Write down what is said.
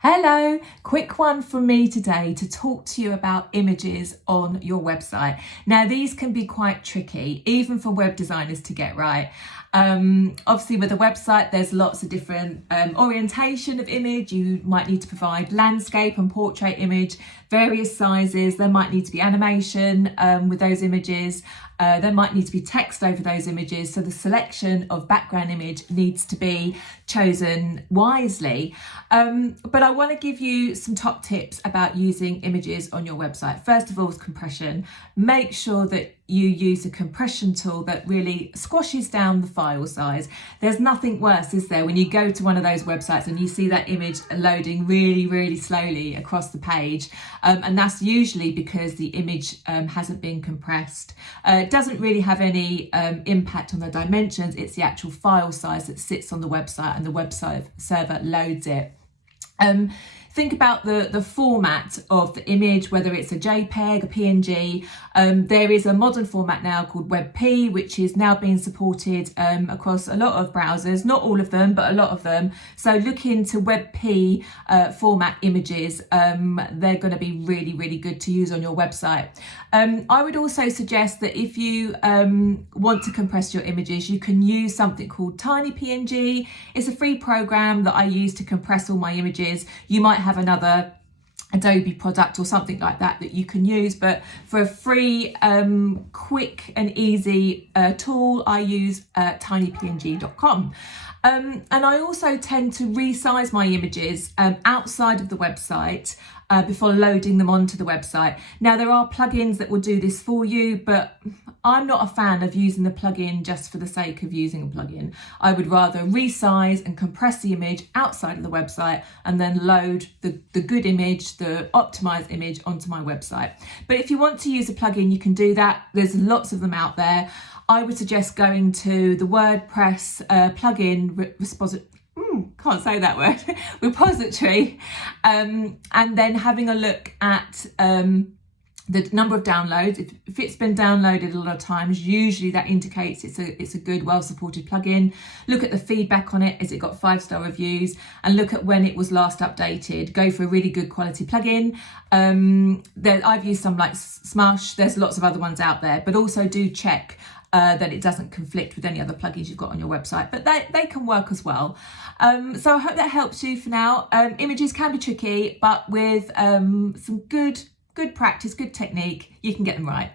Hello, quick one from me today to talk to you about images on your website. Now, these can be quite tricky, even for web designers to get right. Obviously, with a website, there's lots of different orientation of image. You might need to provide landscape and portrait image, various sizes. There might need to be animation with those images. There might need to be text over those images. So the selection of background image needs to be chosen wisely. But I want to give you some top tips about using images on your website. First of all, is compression. Make sure that you use a compression tool that really squashes down the file size. There's nothing worse, is there, when you go to one of those websites and you see that image loading really slowly across the page, and that's usually because the image hasn't been compressed. It doesn't really have any impact on the dimensions. It's the actual file size that sits on the website and the website server loads it. Think about the format of the image, whether it's a JPEG, a PNG. There is a modern format now called WebP, which is now being supported across a lot of browsers, not all of them, but a lot of them. So look into WebP format images. They're going to be really good to use on your website. I would also suggest that if you want to compress your images, you can use something called TinyPNG. It's a free program that I use to compress all my images. You might have another Adobe product or something like that you can use, but for a free quick and easy tool, I use tinypng.com. And I also tend to resize my images outside of the website before loading them onto the website. Now, there are plugins that will do this for you, but I'm not a fan of using the plugin just for the sake of using a plugin. I would rather resize and compress the image outside of the website and then load the good image, the optimized image onto my website. But if you want to use a plugin, you can do that. There's lots of them out there. I would suggest going to the WordPress plugin repository, and then having a look at the number of downloads. If it's been downloaded a lot of times, usually that indicates it's a good, well-supported plugin. Look at the feedback on it. Has it got 5-star reviews? And look at when it was last updated. Go for a really good quality plugin. I've used some like Smush. There's lots of other ones out there, but also do check that it doesn't conflict with any other plugins you've got on your website, but they can work as well. So I hope that helps you for now. Images can be tricky, but with some good practice, good technique, you can get them right.